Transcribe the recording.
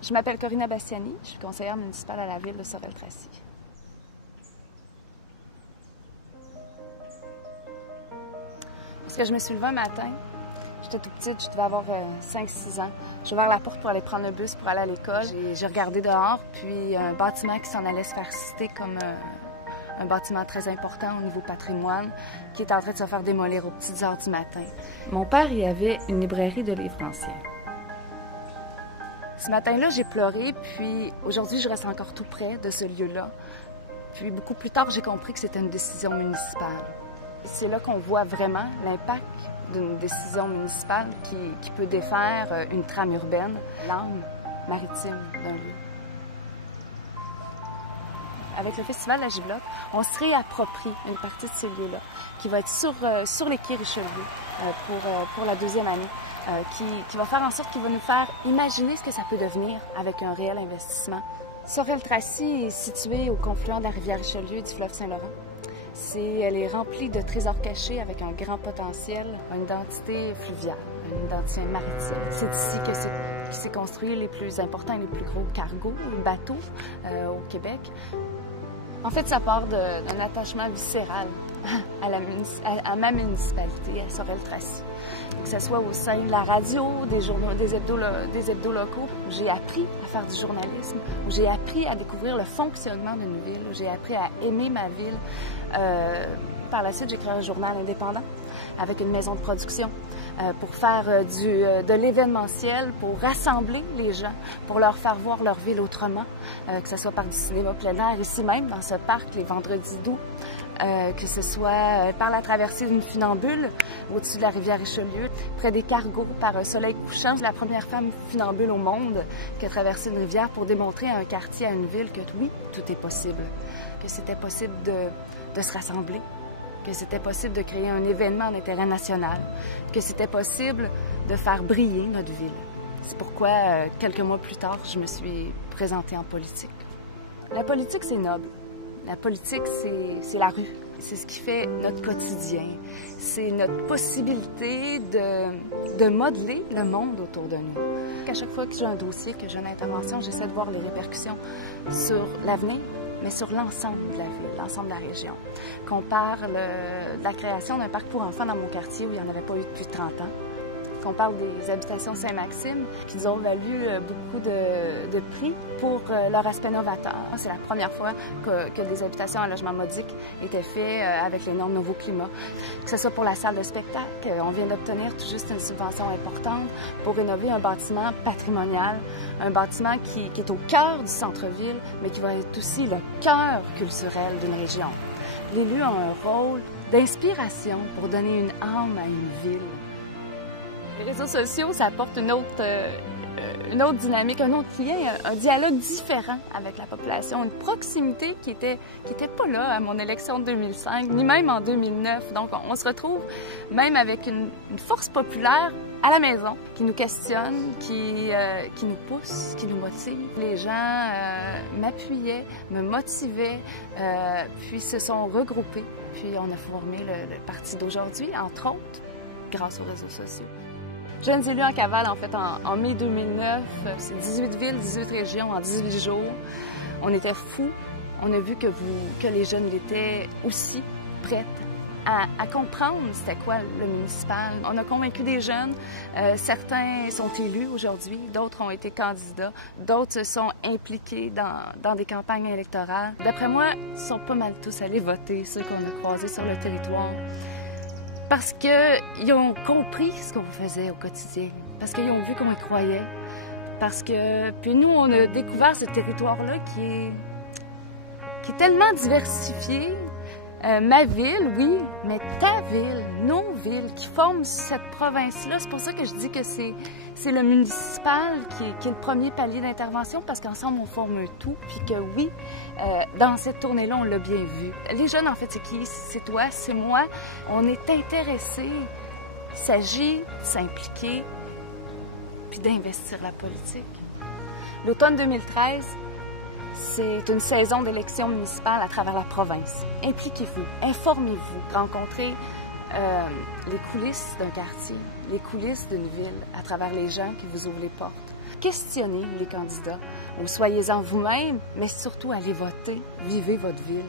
Je m'appelle Corinna Bastiani, je suis conseillère municipale à la ville de Sorel-Tracy. Parce que je me suis levée un matin, j'étais toute petite, je devais avoir 5-6 ans. J'ai ouvert la porte pour aller prendre le bus pour aller à l'école. J'ai regardé dehors, puis un bâtiment qui s'en allait se faire citer comme un bâtiment très important au niveau patrimoine, qui est en train de se faire démolir aux petites heures du matin. Mon père y avait une librairie de livres anciens. Ce matin-là, j'ai pleuré, puis aujourd'hui, je reste encore tout près de ce lieu-là. Puis beaucoup plus tard, j'ai compris que c'était une décision municipale. C'est là qu'on voit vraiment l'impact d'une décision municipale qui peut défaire une trame urbaine, l'âme maritime d'un lieu. Avec le Festival de la Giblotte, on se réapproprie une partie de ce lieu-là, qui va être sur les quais Richelieu pour la deuxième année, qui va faire en sorte qu'il va nous faire imaginer ce que ça peut devenir avec un réel investissement. Sorel-Tracy est située au confluent de la rivière Richelieu et du fleuve Saint-Laurent. Elle est remplie de trésors cachés avec un grand potentiel, une identité fluviale, une identité maritime. C'est ici que s'est construit les plus importants et les plus gros cargos, bateaux au Québec. En fait, ça part d'un attachement viscéral à ma municipalité, à Sorel-Tracy. Que ce soit au sein de la radio, des journaux, des hebdos locaux, où j'ai appris à faire du journalisme, où j'ai appris à découvrir le fonctionnement d'une ville, où j'ai appris à aimer ma ville. Par la suite, j'ai créé un journal indépendant avec une maison de production pour faire de l'événementiel, pour rassembler les gens, pour leur faire voir leur ville autrement, que ce soit par du cinéma plein air, ici même, dans ce parc, les vendredis d'août, que ce soit par la traversée d'une funambule au-dessus de la rivière Richelieu, près des cargos par un soleil couchant. La première femme funambule au monde qui a traversé une rivière pour démontrer à un quartier, à une ville que oui, tout est possible, que c'était possible de se rassembler, que c'était possible de créer un événement d'intérêt national, que c'était possible de faire briller notre ville. C'est pourquoi, quelques mois plus tard, je me suis présentée en politique. La politique, c'est noble. La politique, c'est la rue. C'est ce qui fait notre quotidien. C'est notre possibilité de modeler le monde autour de nous. À chaque fois que j'ai un dossier, que j'ai une intervention, j'essaie de voir les répercussions sur l'avenir, mais sur l'ensemble de la ville, l'ensemble de la région. Qu'on parle de la création d'un parc pour enfants dans mon quartier où il n'y en avait pas eu depuis 30 ans. Qu'on parle des habitations Saint-Maxime qui nous ont valu beaucoup de prix pour leur aspect novateur. C'est la première fois que des habitations à logement modique étaient faites avec les normes Nouveau Climat. Que ce soit pour la salle de spectacle, on vient d'obtenir tout juste une subvention importante pour rénover un bâtiment patrimonial, un bâtiment qui est au cœur du centre-ville, mais qui va être aussi le cœur culturel d'une région. L'élu a un rôle d'inspiration pour donner une âme à une ville. Les réseaux sociaux, ça apporte une autre dynamique, un autre lien, un dialogue différent avec la population, une proximité qui était pas là à mon élection de 2005, ni même en 2009. Donc, on se retrouve même avec une force populaire à la maison, qui nous questionne, qui nous pousse, qui nous motive. Les gens m'appuyaient, me motivaient, puis se sont regroupés. Puis on a formé le parti d'aujourd'hui, entre autres, grâce aux réseaux sociaux. Jeunes élus en cavale, en fait, en mai 2009, c'est 18 villes, 18 régions en 18 jours. On était fous. On a vu que les jeunes étaient aussi prêts à comprendre c'était quoi le municipal. On a convaincu des jeunes. Certains sont élus aujourd'hui, d'autres ont été candidats, d'autres se sont impliqués dans des campagnes électorales. D'après moi, ils sont pas mal tous allés voter, ceux qu'on a croisés sur le territoire. Parce qu'ils ont compris ce qu'on faisait au quotidien, parce qu'ils ont vu comment ils croyaient, puis nous, on a découvert ce territoire-là qui est tellement diversifié. Ma ville, oui, mais ta ville, nos villes qui forment cette province-là. C'est pour ça que je dis que c'est le municipal qui est le premier palier d'intervention, parce qu'ensemble, on forme un tout, puis que oui, dans cette tournée-là, on l'a bien vu. Les jeunes, en fait, c'est qui? C'est toi, c'est moi. On est intéressés. Il s'agit de s'impliquer, puis d'investir la politique. L'automne 2013, c'est une saison d'élections municipales à travers la province. Impliquez-vous, informez-vous, rencontrez les coulisses d'un quartier, les coulisses d'une ville à travers les gens qui vous ouvrent les portes. questionnez les candidats. Donc, soyez-en vous-même, mais surtout allez voter. Vivez votre ville.